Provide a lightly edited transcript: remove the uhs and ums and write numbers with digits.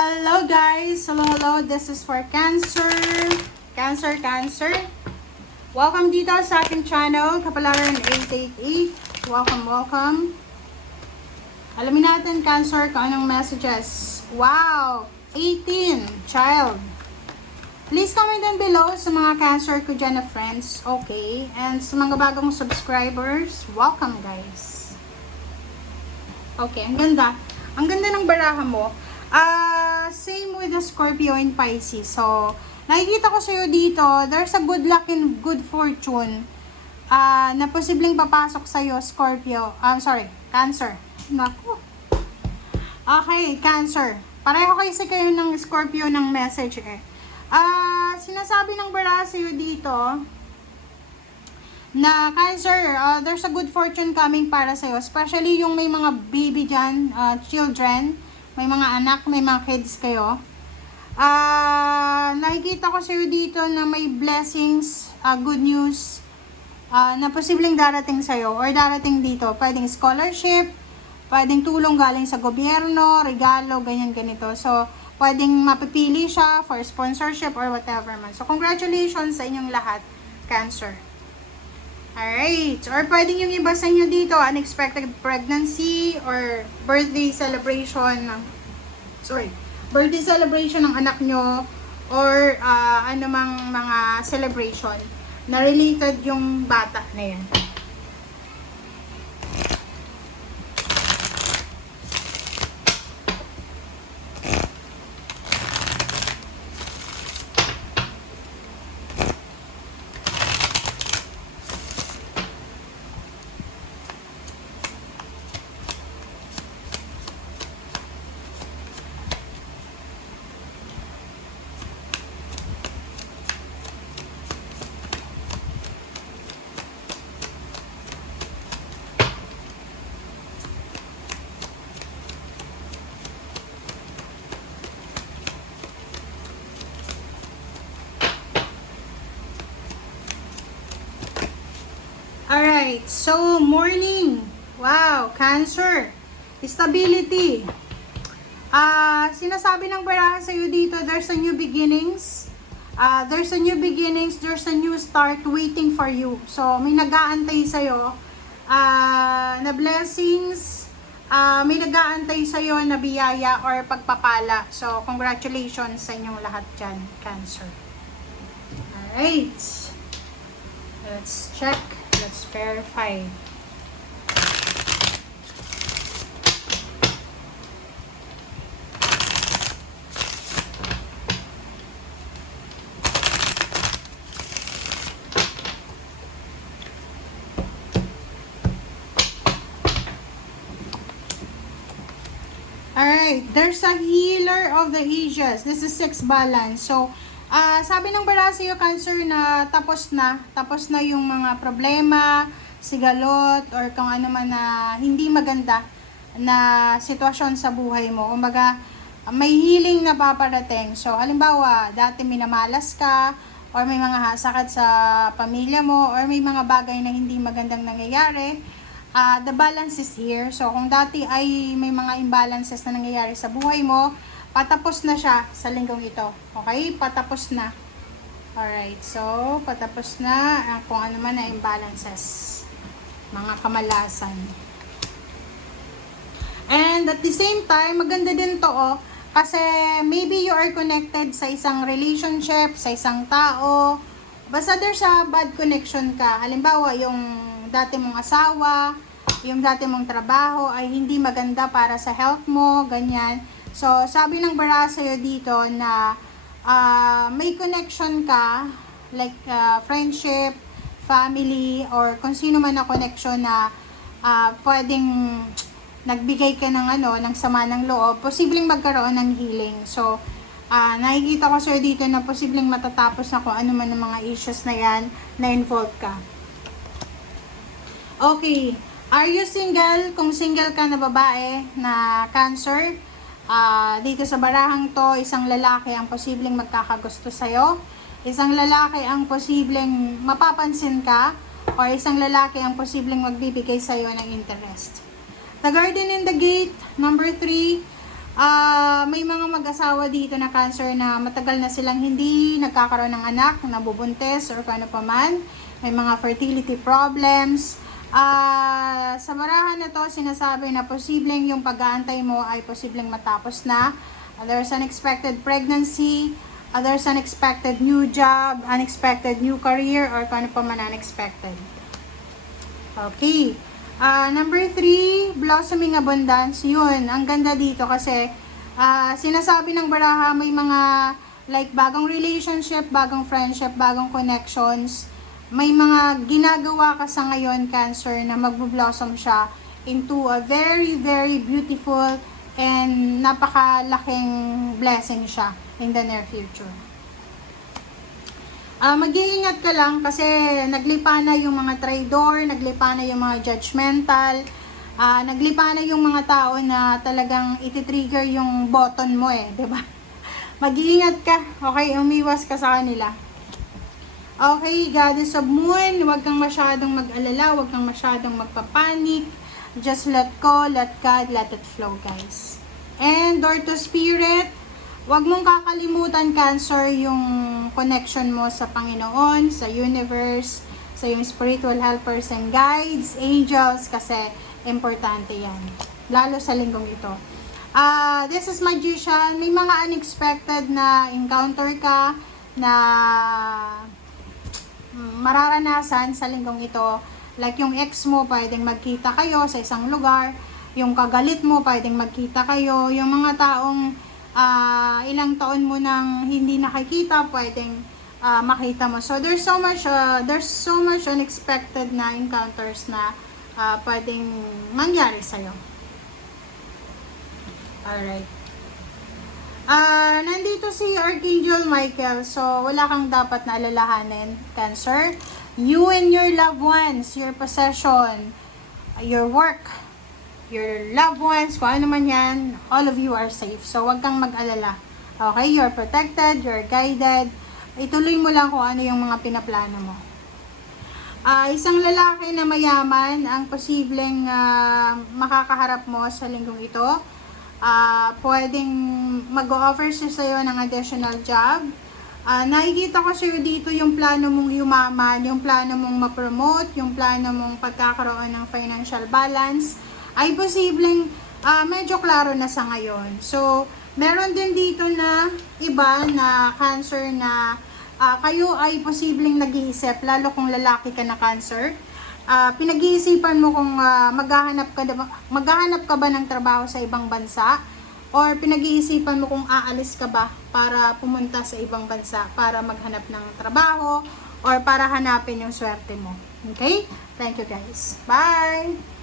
Hello guys! Hello. This is for Cancer. Cancer. Welcome dito sa aking channel, Kapalaran 888. Welcome. Alamin natin, Cancer, kung anong messages. Wow! 18, child. Please comment down below sa mga Cancer ko dyan na friends. Okay. And sa mga bagong subscribers, welcome guys. Okay, ang ganda. Ang ganda ng baraha mo. Same with the Scorpio and Pisces. So, nakikita ko sa'yo dito, there's a good luck and good fortune na posibleng papasok sa'yo, Scorpio. Cancer. Naku. Okay, Cancer. Pareho kayo ng Scorpio ng message eh. Sinasabi ng baraha sa'yo dito, na Cancer, there's a good fortune coming para sa'yo. Especially yung may mga baby dyan, children, may mga anak, may mga kids kayo. Nakikita ko sa'yo dito na may blessings, good news, na posibleng darating sa'yo or darating dito. Pwedeng scholarship, pwedeng tulong galing sa gobyerno, regalo, ganito. So, pwedeng mapipili siya for sponsorship or whatever man. So, congratulations sa inyong lahat, Cancer. Alright. Or pwedeng yung iba sa inyo dito, unexpected pregnancy or birthday celebration ng anak nyo or anumang mga celebration na related yung bata na yan. Alright, so morning. Wow, Cancer. Stability. Sinasabi ng baraha sa'yo dito, there's a new beginnings. There's a new start waiting for you. So, may nag-aantay sa'yo na blessings. May nag-aantay sa'yo na biyaya or pagpapala. So, congratulations sa inyong lahat dyan, Cancer. Alright. Let's check. Let's verify. Alright, there's a healer of the ages. This is 6 balance. So, sabi ng baraha sa'yo, Cancer, na tapos na yung mga problema, sigalot, or kung ano man na hindi maganda na sitwasyon sa buhay mo. Kumbaga, may healing na paparating. So, halimbawa, dati minamalas ka, or may mga sakit sa pamilya mo, or may mga bagay na hindi magandang nangyayari, the balance is here. So, kung dati ay may mga imbalances na nangyayari sa buhay mo, patapos na siya sa linggong ito. Okay? Patapos na. Alright. So, patapos na kung ano man na imbalances. Mga kamalasan. And at the same time, maganda din to kasi maybe you are connected sa isang relationship, sa isang tao. Basta there's a bad connection ka. Halimbawa, yung dati mong asawa, yung dati mong trabaho ay hindi maganda para sa health mo, ganyan. So, sabi ng baraha sa'yo dito na may connection ka, like friendship, family, or kung sino man na connection na pwedeng nagbigay ka ng sama ng loob, posibleng magkaroon ng healing. So, nakikita ko sa'yo dito na posibleng matatapos na kung ano man ang mga issues na yan na involved ka. Okay. Are you single? Kung single ka na babae na Cancer, dito sa barahang to, isang lalaki ang posibleng magkakagusto sa'yo, isang lalaki ang posibleng mapapansin ka, o isang lalaki ang posibleng magbibigay sa'yo ng interest. The Garden in the Gate, number 3, May mga mag-asawa dito na Cancer na matagal na silang hindi nagkakaroon ng anak, nabubuntis or kung ano pa man. May mga fertility problems. Sa barahan na to, sinasabi na posibleng yung pag-aantay mo ay posibleng matapos na. There's unexpected pregnancy, there's unexpected new job, unexpected new career, or kung ano pa man unexpected. Okay. Number 3, blossoming abundance. Yun, ang ganda dito kasi sinasabi ng baraha may mga like bagong relationship, bagong friendship, bagong connections. May mga ginagawa ka sa ngayon, Cancer, na magbo-blossom siya into a very, very beautiful and napakalaking blessing siya in the near future. Mag-iingat ka lang kasi naglipa na yung mga traidor, naglipa na yung mga judgmental, naglipa na yung mga tao na talagang iti-trigger yung button mo diba? Mag-iingat ka, okay? Umiwas ka sa kanila. Okay, Goddess of Moon, huwag kang masyadong mag-alala, huwag kang masyadong magpapanik. Just let go, let God, let it flow, guys. And Door to Spirit, huwag mong kakalimutan, Cancer, yung connection mo sa Panginoon, sa universe, sa yung spiritual helpers and guides, angels, kasi importante yan. Lalo sa linggong ito. This is Magician. May mga unexpected na encounter ka na mararanasan sa linggong ito. Like yung ex mo, pwedeng magkita kayo sa isang lugar. Yung kagalit mo, pwedeng magkita kayo. Yung mga taong ilang taon mo nang hindi nakikita, pwedeng makita mo. So there's so much unexpected na encounters na pwedeng mangyari sa'yo. Alright. Nandito si Archangel Michael. So wala kang dapat na alalahanin, Cancer. You and your loved ones, your possession, your work, your loved ones, kung ano man yan, all of you are safe. So, wag kang mag-alala. Okay? You're protected, you're guided. Ituloy mo lang kung ano yung mga pinaplano mo. Isang lalaki na mayaman ang posibleng makakaharap mo sa linggong ito. Pwedeng mag-offer siya sa'yo ng additional job. Nakikita ko sa'yo dito yung plano mong yumaman, yung plano mong ma-promote, yung plano mong pagkakaroon ng financial balance, ay posibleng medyo klaro na sa ngayon. So, meron din dito na iba na Cancer na kayo ay posibleng nag-iisip, lalo kung lalaki ka na Cancer. Pinag-iisipan mo kung maghahanap ka ba ng trabaho sa ibang bansa, or pinag-iisipan mo kung aalis ka ba para pumunta sa ibang bansa para maghanap ng trabaho or para hanapin yung swerte mo. Okay? Thank you, guys. Bye!